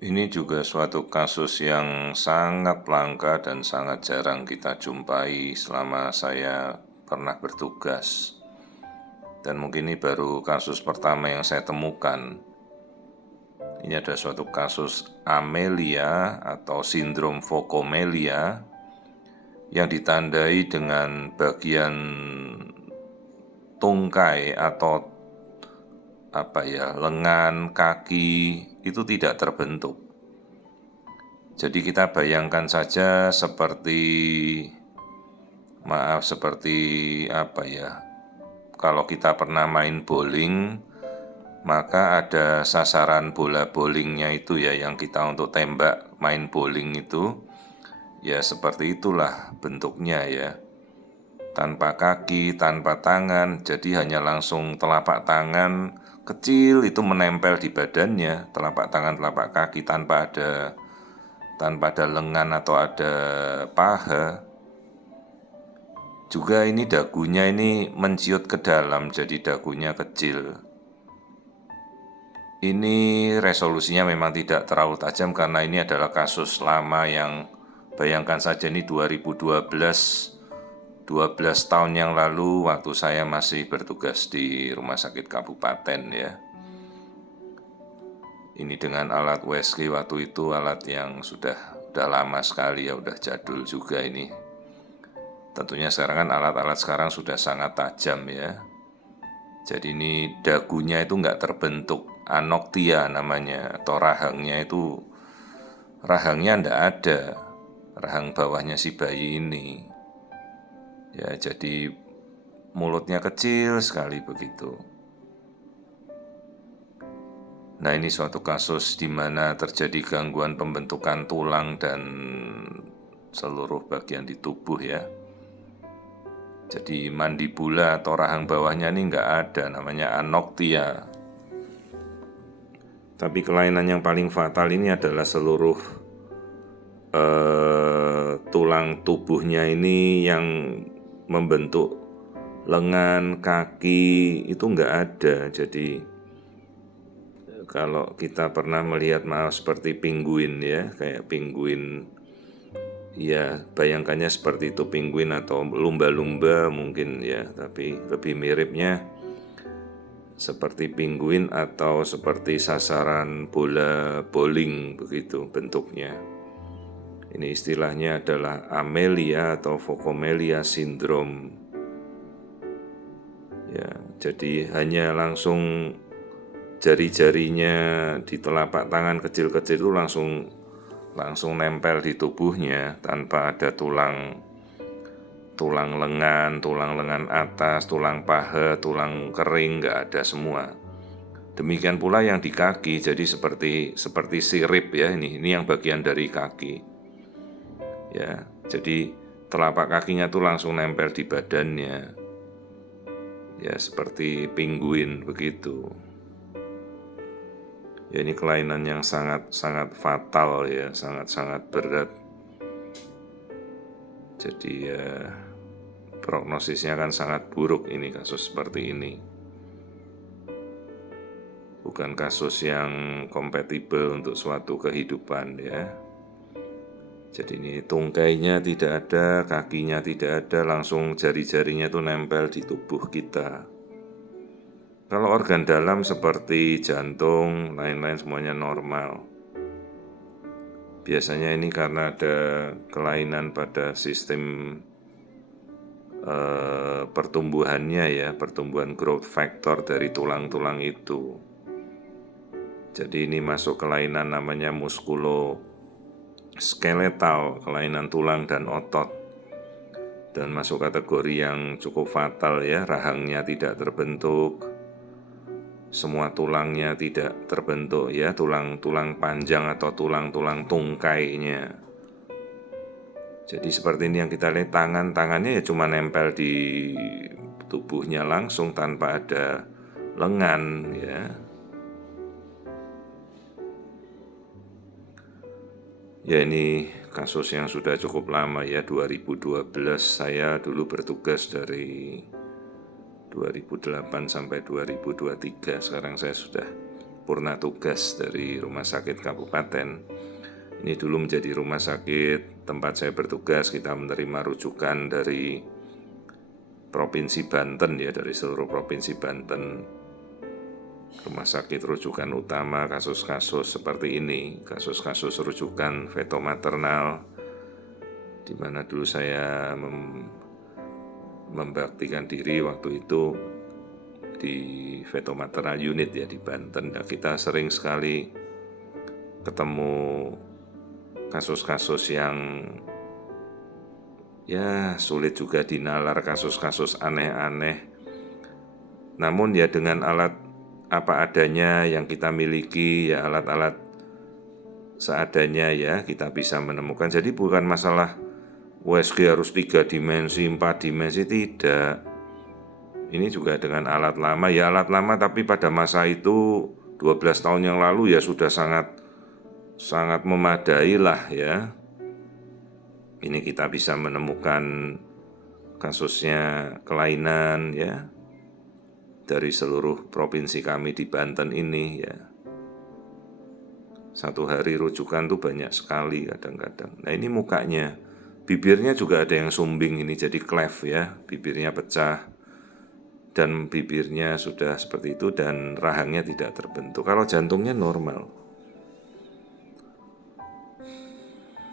Ini juga suatu kasus yang sangat langka dan sangat jarang kita jumpai selama saya pernah bertugas. Dan mungkin ini baru kasus pertama yang saya temukan. Ini ada suatu kasus amelia atau sindrom focomelia yang ditandai dengan bagian tungkai atau lengan, kaki itu tidak terbentuk. Jadi kita bayangkan saja seperti kalau kita pernah main bowling, maka ada sasaran bola bowlingnya itu ya yang kita untuk tembak main bowling itu. Ya seperti itulah bentuknya ya. Tanpa kaki, tanpa tangan, jadi hanya langsung telapak tangan kecil itu menempel di badannya, telapak tangan, telapak kaki tanpa ada lengan atau ada paha. Juga ini dagunya ini menciut ke dalam, jadi dagunya kecil. Ini resolusinya memang tidak terlalu tajam karena ini adalah kasus lama yang bayangkan saja ini 2012 tahun yang lalu waktu saya masih bertugas di rumah sakit kabupaten ya. Ini dengan alat USG waktu itu, alat yang sudah lama sekali ya, udah jadul juga ini. Tentunya sekarang kan alat-alat sekarang sudah sangat tajam ya. Jadi ini dagunya itu nggak terbentuk, anoktia namanya, atau rahangnya nggak ada, rahang bawahnya si bayi ini. Ya jadi mulutnya kecil sekali begitu. Nah ini suatu kasus di mana terjadi gangguan pembentukan tulang dan seluruh bagian di tubuh ya. Jadi mandibula atau rahang bawahnya ini nggak ada, namanya anoktia. Tapi kelainan yang paling fatal ini adalah seluruh tulang tubuhnya ini yang membentuk lengan, kaki itu nggak ada. Jadi kalau kita pernah melihat seperti penguin ya, kayak penguin, ya bayangkannya seperti itu penguin atau lumba-lumba mungkin ya, tapi lebih miripnya seperti penguin atau seperti sasaran bola bowling begitu bentuknya. Ini istilahnya adalah amelia atau focomelia syndrome. Ya, jadi hanya langsung jari-jarinya di telapak tangan kecil-kecil itu langsung nempel di tubuhnya tanpa ada tulang lengan atas, tulang paha, tulang kering, nggak ada semua. Demikian pula yang di kaki, jadi seperti sirip ya, ini yang bagian dari kaki. Ya, jadi telapak kakinya tuh langsung nempel di badannya. Ya, seperti penguin begitu. Ya, ini kelainan yang sangat fatal ya, sangat berat. Jadi ya prognosisnya kan sangat buruk ini kasus seperti ini. Bukan kasus yang kompatibel untuk suatu kehidupan ya. Jadi ini tungkainya tidak ada, kakinya tidak ada, langsung jari-jarinya itu nempel di tubuh kita. Kalau organ dalam seperti jantung, lain-lain semuanya normal. Biasanya ini karena ada kelainan pada sistem pertumbuhannya ya, pertumbuhan growth factor dari tulang-tulang itu. Jadi ini masuk kelainan namanya muskuloskeletal, kelainan tulang dan otot. Dan masuk kategori yang cukup fatal ya, rahangnya tidak terbentuk, semua tulangnya tidak terbentuk ya, tulang-tulang panjang atau tulang-tulang tungkainya. Jadi seperti ini yang kita lihat, tangannya ya cuma nempel di tubuhnya langsung tanpa ada lengan ya. Ya ini kasus yang sudah cukup lama ya, 2012 saya dulu bertugas dari 2008 sampai 2023, sekarang saya sudah purna tugas dari rumah sakit kabupaten. Ini dulu menjadi rumah sakit tempat saya bertugas. Kita menerima rujukan dari Provinsi Banten ya, dari seluruh Provinsi Banten. Rumah sakit rujukan utama kasus-kasus seperti ini, kasus-kasus rujukan feto maternal, di mana dulu saya membaktikan diri waktu itu di feto maternal unit ya di Banten. Dan kita sering sekali ketemu kasus-kasus yang ya sulit juga dinalar, kasus-kasus aneh-aneh. Namun ya dengan alat apa adanya yang kita miliki, ya alat-alat seadanya ya kita bisa menemukan. Jadi bukan masalah USG harus 3 dimensi, 4 dimensi, tidak. Ini juga dengan alat lama, ya alat lama tapi pada masa itu 12 tahun yang lalu ya sudah sangat memadai lah ya. Ini kita bisa menemukan kasusnya kelainan ya dari seluruh provinsi kami di Banten ini ya. Satu hari rujukan tuh banyak sekali kadang-kadang. Nah ini mukanya, bibirnya juga ada yang sumbing ini jadi cleft ya, bibirnya pecah dan bibirnya sudah seperti itu dan rahangnya tidak terbentuk. Kalau jantungnya normal.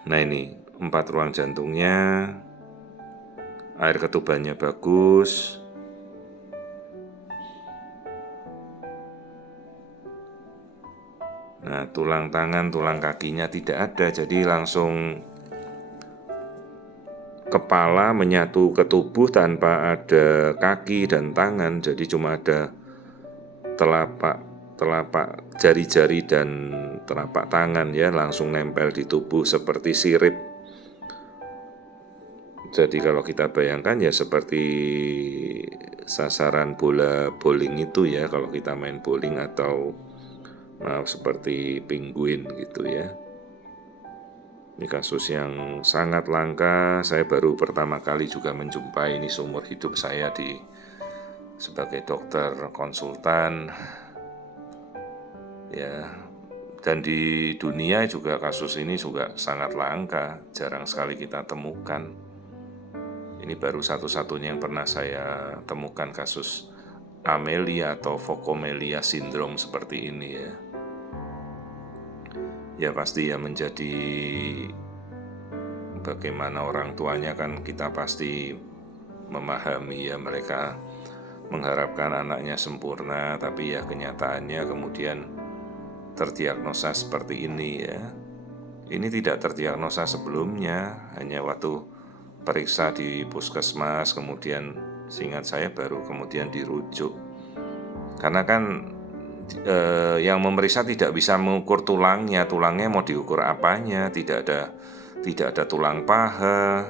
Nah ini 4 ruang jantungnya, air ketubannya bagus. Nah tulang tangan, tulang kakinya tidak ada, jadi langsung kepala menyatu ke tubuh tanpa ada kaki dan tangan, jadi cuma ada telapak jari-jari dan telapak tangan ya, langsung nempel di tubuh seperti sirip. Jadi kalau kita bayangkan ya seperti sasaran bola bowling itu ya, kalau kita main bowling atau seperti penguin gitu ya. Ini kasus yang sangat langka. Saya baru pertama kali juga menjumpai ini seumur hidup saya sebagai dokter konsultan ya. Dan di dunia juga kasus ini juga sangat langka, jarang sekali kita temukan. Ini baru satu-satunya yang pernah saya temukan kasus amelia atau Phocomelia syndrome seperti ini ya. Ya pasti ya menjadi bagaimana orang tuanya kan kita pasti memahami ya, mereka mengharapkan anaknya sempurna, tapi ya kenyataannya kemudian terdiagnosa seperti ini ya. Ini tidak terdiagnosa sebelumnya, hanya waktu periksa di puskesmas, kemudian seingat saya baru kemudian dirujuk. Karena kan yang memeriksa tidak bisa mengukur tulangnya mau diukur apanya, tidak ada tulang paha,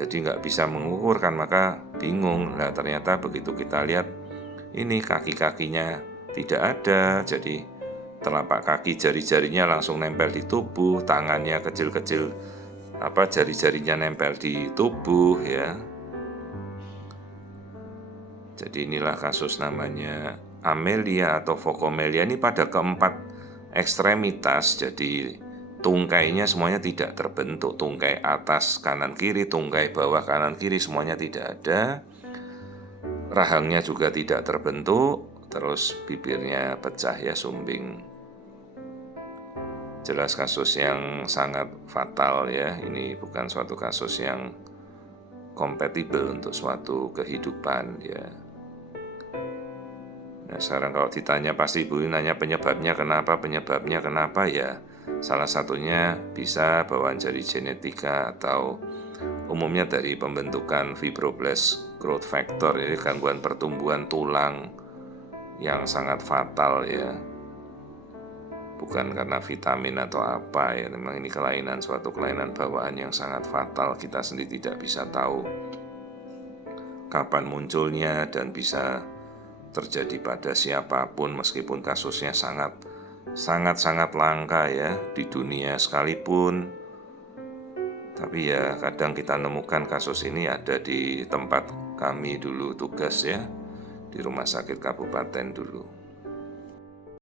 jadi nggak bisa mengukur kan, maka bingung. Nah ternyata begitu kita lihat ini kaki-kakinya tidak ada, jadi telapak kaki jari-jarinya langsung nempel di tubuh, tangannya kecil-kecil jari-jarinya nempel di tubuh ya. Jadi inilah kasus namanya amelia atau Phocomelia. Ini pada keempat ekstremitas, jadi tungkainya semuanya tidak terbentuk. Tungkai atas kanan kiri, tungkai bawah kanan kiri semuanya tidak ada. Rahangnya juga tidak terbentuk, terus bibirnya pecah ya, sumbing. Jelas kasus yang sangat fatal ya. Ini bukan suatu kasus yang kompatibel untuk suatu kehidupan ya. Nah sekarang kalau ditanya pasti ibu nanya penyebabnya kenapa ya. Salah satunya bisa bawaan dari genetika atau umumnya dari pembentukan fibroblast growth factor, jadi gangguan pertumbuhan tulang yang sangat fatal ya. Bukan karena vitamin atau apa ya, memang ini suatu kelainan bawaan yang sangat fatal. Kita sendiri tidak bisa tahu kapan munculnya dan bisa terjadi pada siapapun meskipun kasusnya sangat langka ya di dunia sekalipun. Tapi ya kadang kita nemukan kasus ini ada di tempat kami dulu tugas ya, di rumah sakit kabupaten dulu.